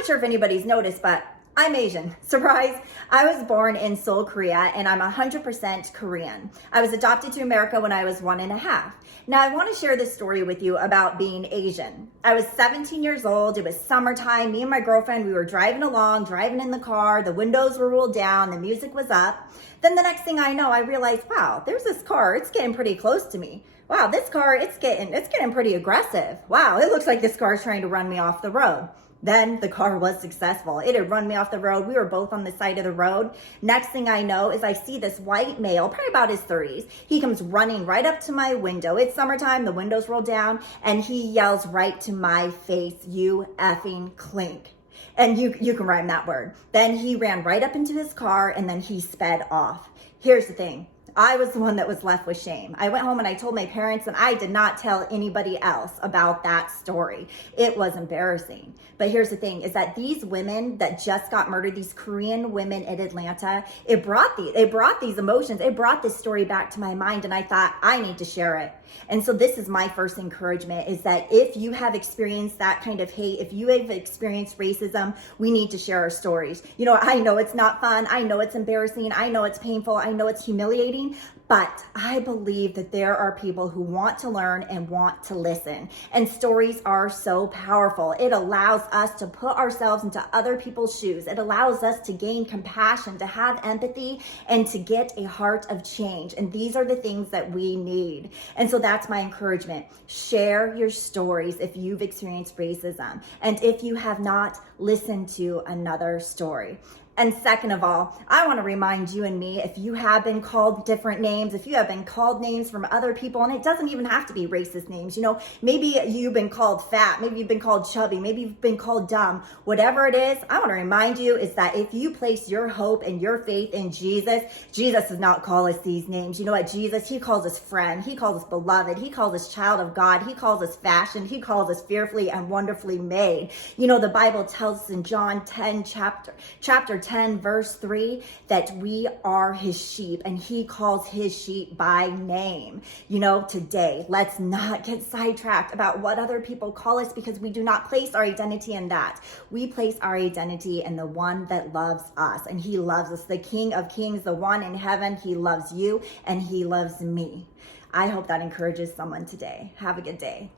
not sure if anybody's noticed, but I'm Asian. Surprise! I was born in Seoul, Korea, and I'm 100% Korean. I was adopted to America when I was 1.5. Now, I want to share this story with you about being Asian. I was 17 years old. It was summertime. Me and my girlfriend, we were driving along, driving in the car. The windows were rolled down. The music was up. Then the next thing I know, I realized, wow, there's this car. It's getting pretty close to me. Wow, this car, it's getting pretty aggressive. Wow, it looks like this car is trying to run me off the road. Then the car was successful. It had run me off the road. We were both on the side of the road. Next thing I know is I see this white male, probably about his 30s. He comes running right up to my window. It's summertime, the windows roll down, and he yells right to my face, "You effing clink." And you can rhyme that word. Then he ran right up into his car and then he sped off. Here's the thing. I was the one that was left with shame. I went home and I told my parents, and I did not tell anybody else about that story. It was embarrassing. But here's the thing, is that these women that just got murdered, these Korean women in Atlanta, it brought these emotions. It brought this story back to my mind, and I thought, I need to share it. And so this is my first encouragement, is that if you have experienced that kind of hate, if you have experienced racism, we need to share our stories. You know, I know it's not fun. I know it's embarrassing. I know it's painful. I know it's humiliating. But I believe that there are people who want to learn and want to listen. And stories are so powerful. It allows us to put ourselves into other people's shoes. It allows us to gain compassion, to have empathy, and to get a heart of change. And these are the things that we need. And so that's my encouragement. Share your stories if you've experienced racism. And if you have not, listen to another story. And second of all, I want to remind you and me, if you have been called different names, if you have been called names from other people, and it doesn't even have to be racist names, you know, maybe you've been called fat, maybe you've been called chubby, maybe you've been called dumb, whatever it is, I want to remind you is that if you place your hope and your faith in Jesus, Jesus does not call us these names. You know what? Jesus, he calls us friend, he calls us beloved, he calls us child of God, he calls us fashioned, he calls us fearfully and wonderfully made. You know, the Bible tells us in John 10, chapter 10, verse 3, that we are his sheep, and he calls his sheep by name. You know, today, let's not get sidetracked about what other people call us, because we do not place our identity in that. We place our identity in the one that loves us, and he loves us, the King of Kings, the one in heaven. He loves you, and he loves me. I hope that encourages someone today. Have a good day.